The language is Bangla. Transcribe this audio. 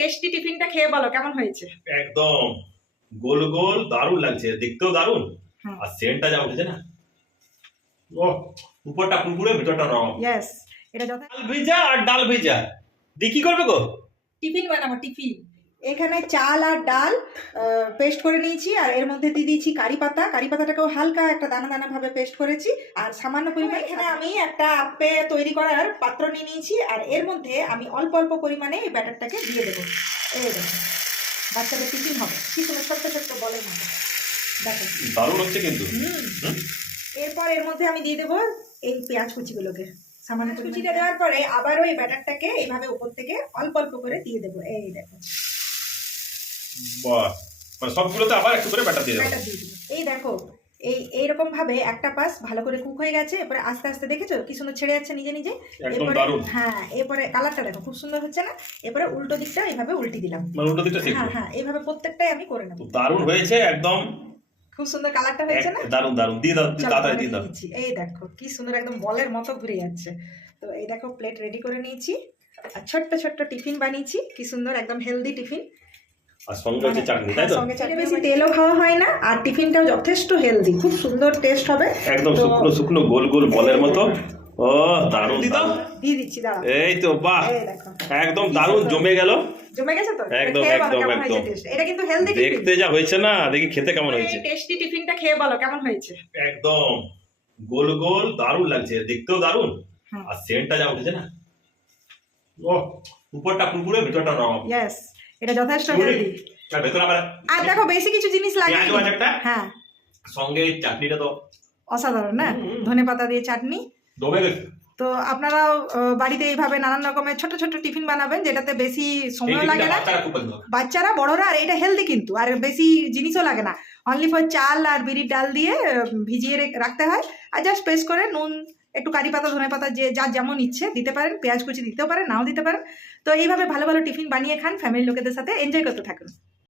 টেস্টি টিফিনটা খেয়ে বলো কেমন হয়েছে। একদম গোল গোল দারুণ লাগছে, দেখতেও দারুণ। আর সেন্টটা যা উঠেছে না, ও উপরটা পুরো ভিতরটা নরম। ইয়েস, এটা যথা ডাল ভিজা আর ডাল ভিজা দিয়ে কি করবে গো? টিফিন বানাবো টিফিন। এখানে চাল আর ডাল পেস্ট করে নিয়েছি, আর এর মধ্যে দিয়ে দিয়েছি কারি পাতা। কারি পাতাটাকেও হালকা একটা দানা দানা ভাবে পেস্ট করেছি, আর সামান্য পরিমাণে এখানে আমি একটা আপে তৈরি করার পাত্র নিয়ে নিয়েছি, আর এর মধ্যে আমি অল্প অল্প পরিমাণে এই ব্যাটারটাকে দিয়ে দেবো। এই দেখো, বাচ্চাদের টিফিন হবে, কি সুন্দর ছোট্ট ছোট্ট বলের মতো, দেখো দারুণ হচ্ছে কিন্তু। এরপর এর মধ্যে আমি দিয়ে দেবো এই পেঁয়াজ কুচিগুলোকে। সামান্য কুচিটা দেওয়ার পরে আবারও এই ব্যাটারটাকে এইভাবে উপর থেকে অল্প অল্প করে দিয়ে দেবো। এই দেখো, বাহ, মানে সবগুলোতে আবার একটু করে ব্যাটার দিয়ে দেবো। ব্যাটার দিয়ে দেবো। এই দেখো, এইরকম ভাবে একটা পাশ ভালো করে কুক হয়ে গেছে। এরপরে আস্তে আস্তে দেখেছো কি সুন্দর ছেড়ে যাচ্ছে নিজে নিজে। একদম এরপরে দারুণ। হ্যাঁ, এরপরে কালারটা দেখো খুব সুন্দর হচ্ছে না। এরপরে উল্টো দিকটা এইভাবে উল্টি দিলাম। মানে উল্টো দিকটা শিখবো। হ্যাঁ, এইভাবে প্রত্যেকটাই আমি করে নেবো। দারুণ হয়েছে একদম, খুব সুন্দর কালারটা হয়েছে না। দারুণ দারুণ। দিয়ে দাও, চলো, তাড়াতাড়ি আমি দিয়ে দাও। দিচ্ছি। এই দেখো কি সুন্দর একদম বলের মতো ঘুরে যাচ্ছে। তো এই দেখো প্লেট রেডি করে নিয়েছি, আর ছোট্ট ছোট্ট টিফিন বানিয়েছি, কি সুন্দর একদম হেলদি টিফিন। আর সঙ্গে হচ্ছে চাটনি, তাই তো? সঙ্গে চাটনি, বেশি তেলও খাওয়া হয় না, আর টিফিনটাও যথেষ্ট হেলদি, খুব সুন্দর টেস্ট হবে। একদম শুকনো শুকনো গোল গোল বলের মতো। ও দারুণ দিদাও, দিয়ে দিচ্ছি, দাঁড়াও। এই তো বাহ, এই দেখো একদম দারুণ জমে গেল। জমে গেছে তো? একদম খেয়ে বলো একদম কেমন হয়েছে একদম। taste। এটা কিন্তু হেলদি টিফিন। দেখতে যা হয়েছে না, দেখি খেতে কেমন হয়েছে। এই টেস্টি টিফিনটা খেয়ে বলো কেমন হয়েছে। একদম গোল গোল দারুণ লাগছে, দেখতেও দারুণ। আর সেন্টটা যা উঠেছে না, ও উপরটা পুরো ভিতরটা নরম। ইয়েস, এটা যথেষ্ট হেলদি। আর ভেতরে আবার আর দেখো বেশি কিছু জিনিস লাগে। পেঁয়াজও আছে একটা। হ্যাঁ, সঙ্গে এই চাটনিটা তো অসাধারণ না, ধনেপাতা দিয়ে চাটনি। দমে গেছে। তো আপনারাও বাড়িতে এইভাবে নানান রকমের ছোট ছোট টিফিন বানাবেন, যেটাতে বেশি সময় লাগে না। বাচ্চারা খুব পছন্দ করে। বাচ্চারা বড়রা, আর এটা হেলদি কিন্তু, আর বেশি জিনিসও লাগে না। অনলি ফর চাল আর বিরির ডাল দিয়ে ভিজিয়ে রাখতে হয়, আর জাস্ট পেস্ট করে নুন, একটু কারি পাতা, ধনে পাতা, যে যার যেমন ইচ্ছে দিতে পারেন, পেঁয়াজ কুচি দিতেও পারেন, নাও দিতে পারেন। তো এইভাবে ভালো ভালো টিফিন বানিয়ে খান, ফ্যামিলির লোকেদের সাথে এনজয় করতে থাকুন।